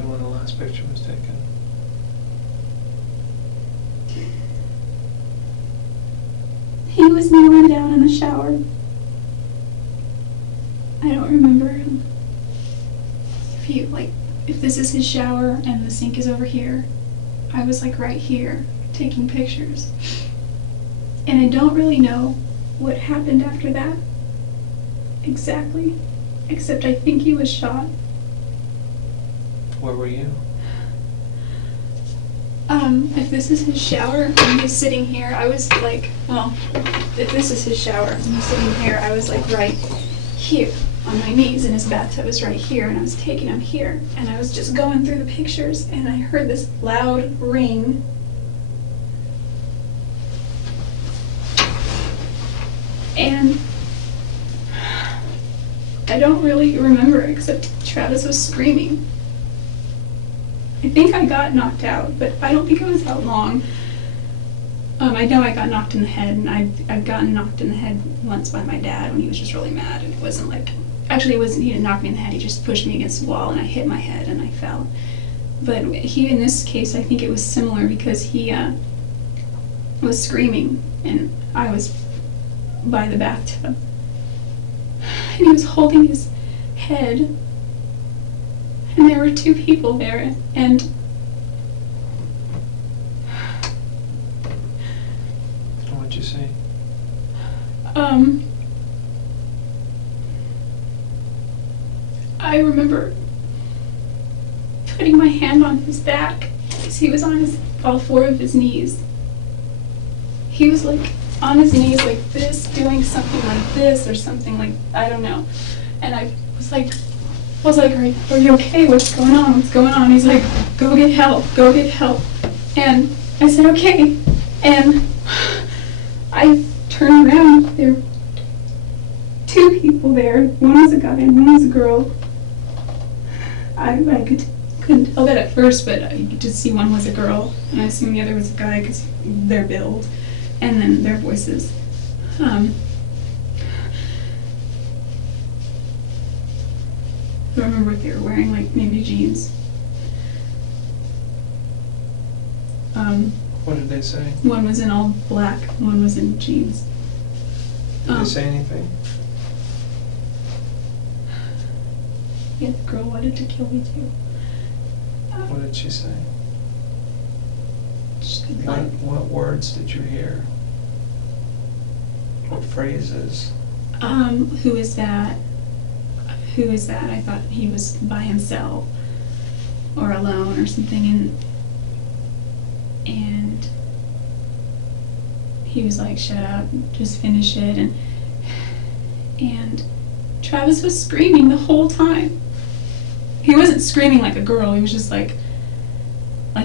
happened when the last picture was taken? He was kneeling down in the shower. I don't remember him. If this is his shower and the sink is over here, I was like right here taking pictures. And I don't really know what happened after that exactly, except I think he was shot. Where were you? If this is his shower and he's sitting here, I was like, well, if this is his shower and he's sitting here, I was like right here on my knees, and his bathtub is right here, and I was taking him here, and I was just going through the pictures, and I heard this loud ring. And I don't really remember except Travis was screaming. I think I got knocked out, but I don't think I was out long. I know I got knocked in the head, and I've gotten knocked in the head once by my dad when he was just really mad, and it wasn't like, actually he didn't knock me in the head, he just pushed me against the wall, and I hit my head, and I fell. But in this case, I think it was similar, because he was screaming, and I was by the bathtub, and he was holding his head, and there were two people there, and what'd you see? I remember putting my hand on his back because he was on all four of his knees. He was like on his knees like this, doing something like this or something like, I don't know. And I was like, are you okay? What's going on? What's going on? He's like, go get help, go get help. And I said, okay. And I turned around, there were two people there. One was a guy and one was a girl. I couldn't tell that at first, but I could just see one was a girl, and I assumed the other was a guy because their build, and then their voices. I don't remember what they were wearing, like maybe jeans. What did they say? One was in all black, one was in jeans. Did they say anything? Yeah, the girl wanted to kill me too. What did she say? What words did you hear? What phrases? Who is that? Who is that? I thought he was by himself or alone or something, and he was like, shut up, just finish it, and Travis was screaming the whole time. He wasn't screaming like a girl, he was just like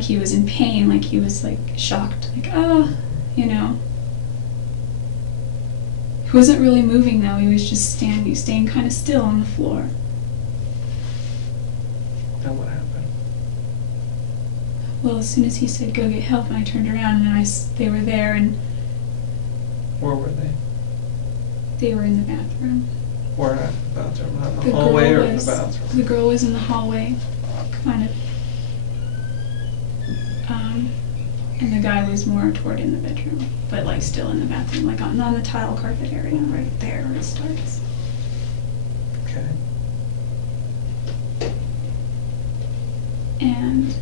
he was in pain, like he was like shocked, like, oh, you know. He wasn't really moving though, he was just staying kind of still on the floor. Then what happened? Well, as soon as he said go get help, and I turned around and they were there, and Where were they? they were in the bathroom. Where at the bathroom? Not in the The hallway girl or in the was- bathroom? The girl was in the hallway, kind of. And the guy was more toward in the bedroom, but like still in the bathroom, like on the tile carpet area, right there where it starts. Okay. And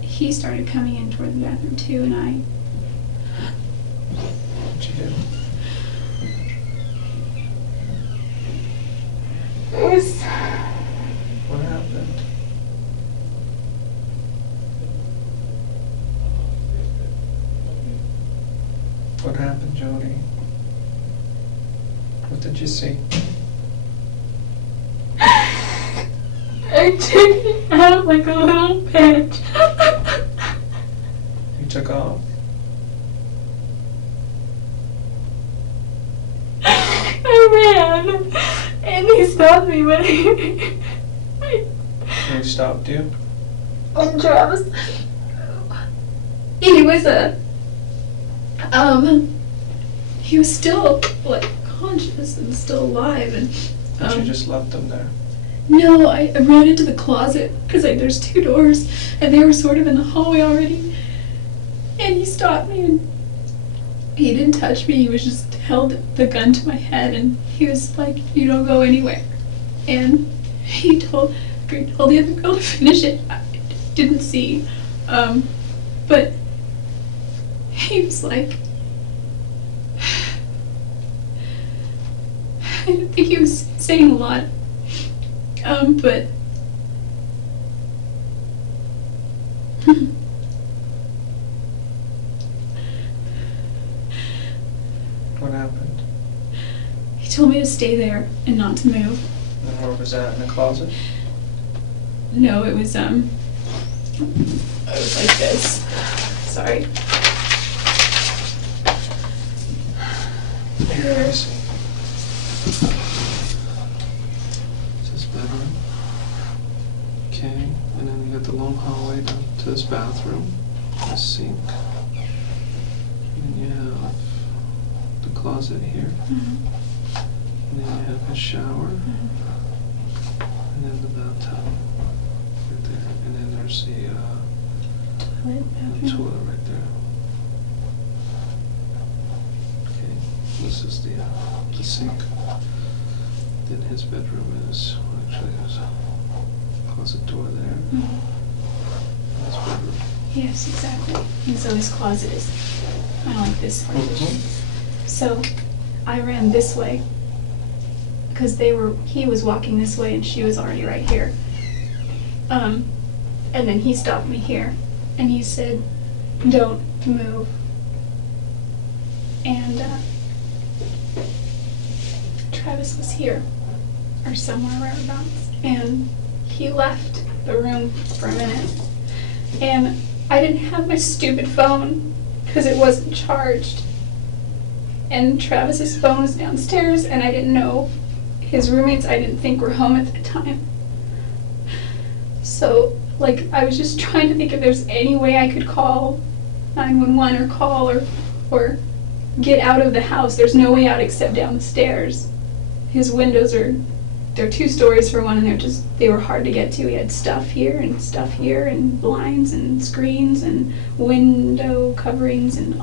he started coming in toward the bathroom too, and I. What'd you do? It was. What happened? What happened, Jodi? What did you see? I took it out like a little bitch. You took off? I ran, and he stopped me, but Who stopped you? and Travis, he was he was still like conscious and still alive, and But you just left them there. No, I ran into the closet because there's 2 doors and they were sort of in the hallway already. And he stopped me and he didn't touch me. He was just held the gun to my head and he was like, "You don't go anywhere." And he told the other girl to finish it. I didn't see. But he was like, I don't think he was saying a lot. But What happened? he told me to stay there and not to move. And where was that, in the closet? No, it was like this. Sorry. Here, let me see. This is bedroom. Okay, and then you got the long hallway down to this bathroom, this sink. And you have the closet here. Mm-hmm. And then you have a shower. And then the bathtub right there. And then there's the toilet right there. Okay, this is the sink. Then his bedroom is, actually there's a closet door there. Mm-hmm. His bedroom. Yes, exactly. And so his closet is kind of like this partition. So I ran this way because he was walking this way and she was already right here. And then he stopped me here and he said, "Don't move." And Travis was here or somewhere whereabouts, and he left the room for a minute. And I didn't have my stupid phone because it wasn't charged. And Travis's phone was downstairs, and I didn't know his roommates, I didn't think, were home at the time. So, like, I was just trying to think if there's any way I could call 911 or call or get out of the house. There's no way out except down the stairs. His windows they're 2 stories for one, and they were hard to get to. He had stuff here and blinds and screens and window coverings and,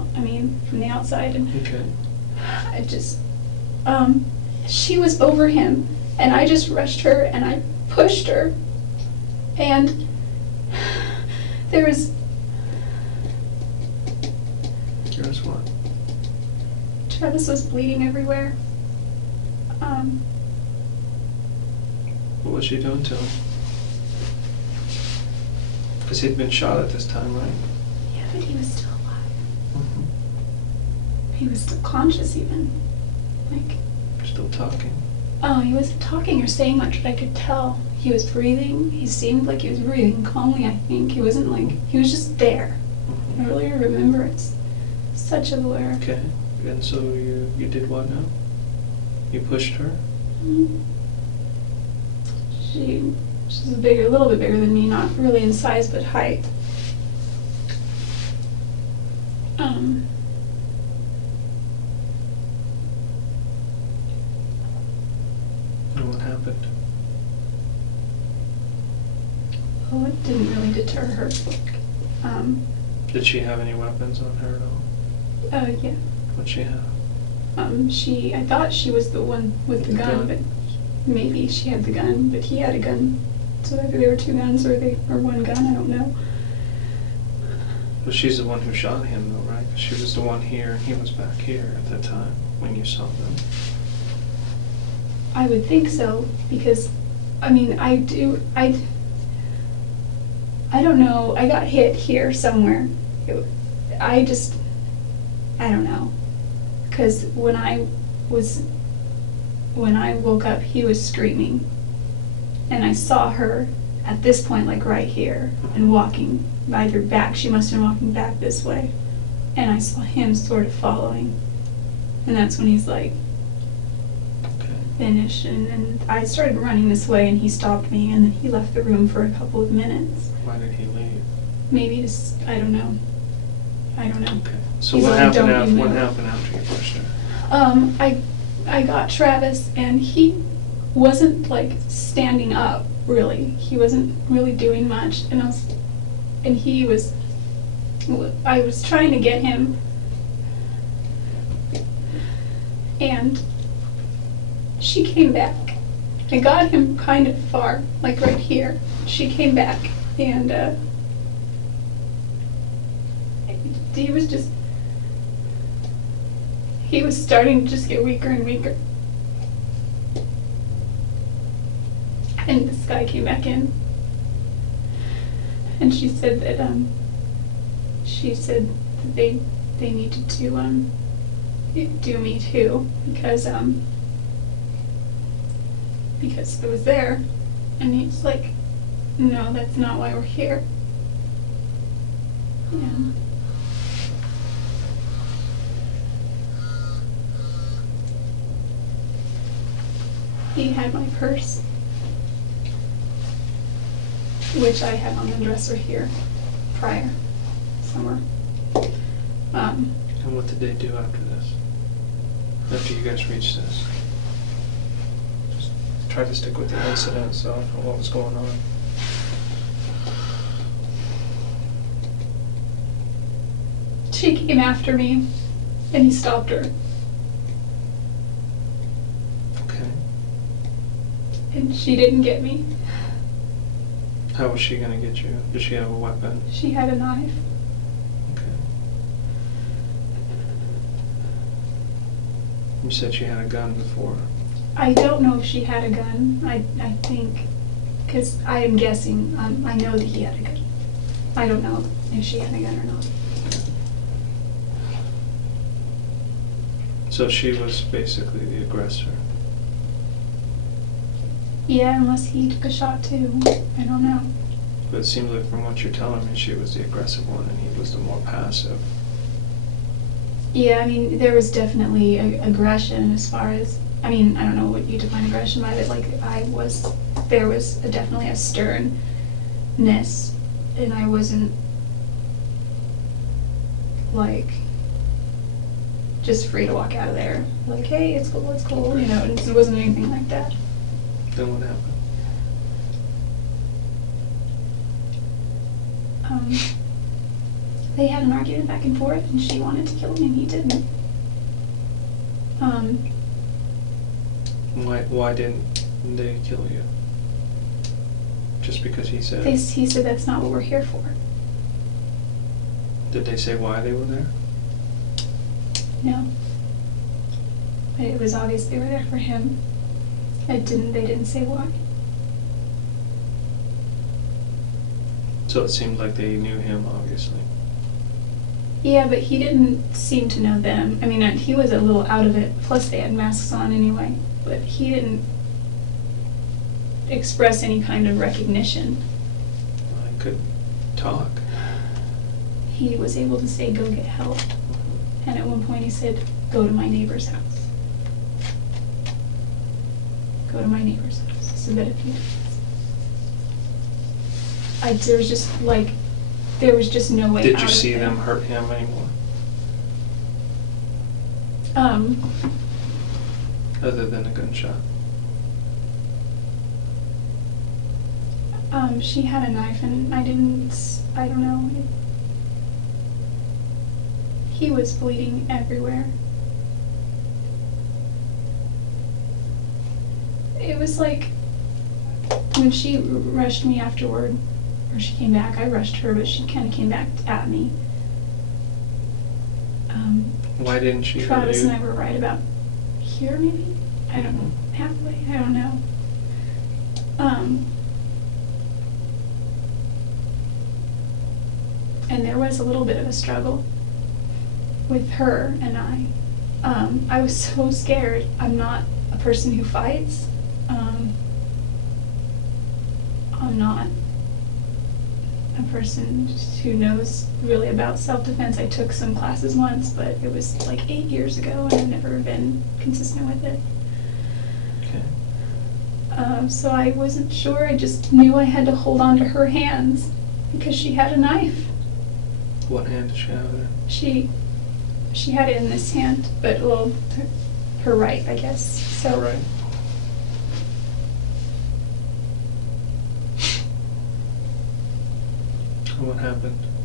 from the outside. And Okay. I just, she was over him, and I just rushed her and I pushed her, and Here's what? Travis was bleeding everywhere. What was she doing to him? Because he'd been shot at this time, right? Yeah, but he was still alive. Mm-hmm. He was still conscious even. Like, Still talking. oh, he wasn't talking or saying much, but I could tell. He was breathing. He seemed like he was breathing calmly, I think. He wasn't like, he was just there. I really remember. It's such a blur. Okay. And so you did what now? You pushed her? Mhm. She's a little bit bigger than me, not really in size, but height. And what happened? oh, it didn't really deter her. Did she have any weapons on her at all? Yeah. What'd she have? I thought she was the one with the gun, but maybe she had the gun, but he had a gun. So either there were 2 guns or one gun, I don't know. Well, she's the one who shot him, though, right? 'Cause she was the one here, and he was back here at that time when you saw them. I would think so, because, I don't know, I got hit here somewhere. I don't know. Because when I woke up, he was screaming. And I saw her at this point, like right here, and walking either back. She must have been walking back this way. And I saw him sort of following. And that's when he's like, Okay. finished. And I started running this way, and he stopped me, and then he left the room for a couple of minutes. Why did he leave? Maybe just, I don't know. Okay. So He's what like, happened "Don't you after move." you pushed her? I got Travis, and he wasn't like standing up really. He wasn't really doing much, and I was trying to get him, and she came back. I got him kind of far, like right here. She came back, and he was starting to just get weaker and weaker. And this guy came back in, and she said that they needed to do me too, because it was there. And he's like, no, that's not why we're here. Yeah. He had my purse, which I had on the dresser here prior, somewhere. And what did they do after this? After you guys reached this? Just try to stick with the incident itself and what was going on. She came after me, and he stopped her. Okay. And she didn't get me. How was she gonna get you? Did she have a weapon? She had a knife. Okay. You said she had a gun before. I don't know if she had a gun. I think, because I am guessing, I know that he had a gun. I don't know if she had a gun or not. So she was basically the aggressor. Yeah, unless he took a shot too. I don't know. But it seems like from what you're telling me, she was the aggressive one and he was the more passive. Yeah, I mean, there was definitely aggression as far as, I mean, I don't know what you define aggression by, but like there was definitely a sternness, and I wasn't like just free to walk out of there. Like, hey, it's cool, you know, and it wasn't anything like that. Then what happened? They had an argument back and forth, and she wanted to kill him, and he didn't. Why didn't they kill you? Just because he said? He said that's not what we're here for. Did they say why they were there? No. But it was obvious they were there for him. They didn't say why. So it seemed like they knew him, obviously. Yeah, but he didn't seem to know them. I mean, he was a little out of it. Plus, they had masks on anyway. But he didn't express any kind of recognition. I could talk. He was able to say, go get help. And at one point he said, go to my neighbor's house. Go to my neighbor's house. So that if you... there was just no way out of it. Did you see them hurt him anymore? Other than a gunshot? She had a knife, and I don't know. He was bleeding everywhere. It was like, when she rushed me afterward, or she came back, I rushed her, but she kind of came back at me. Why didn't she hurt you? Travis and I were right about here, maybe? I don't know. Halfway, I don't know. And there was a little bit of a struggle with her and I. I was so scared. I'm not a person who fights. I'm not a person who knows really about self-defense. I took some classes once, but it was like 8 years ago, and I've never been consistent with it. Okay. So I wasn't sure. I just knew I had to hold on to her hands because she had a knife. What hand did she have in? She had it in this hand, but well, her right, I guess. So. Right. So what happened?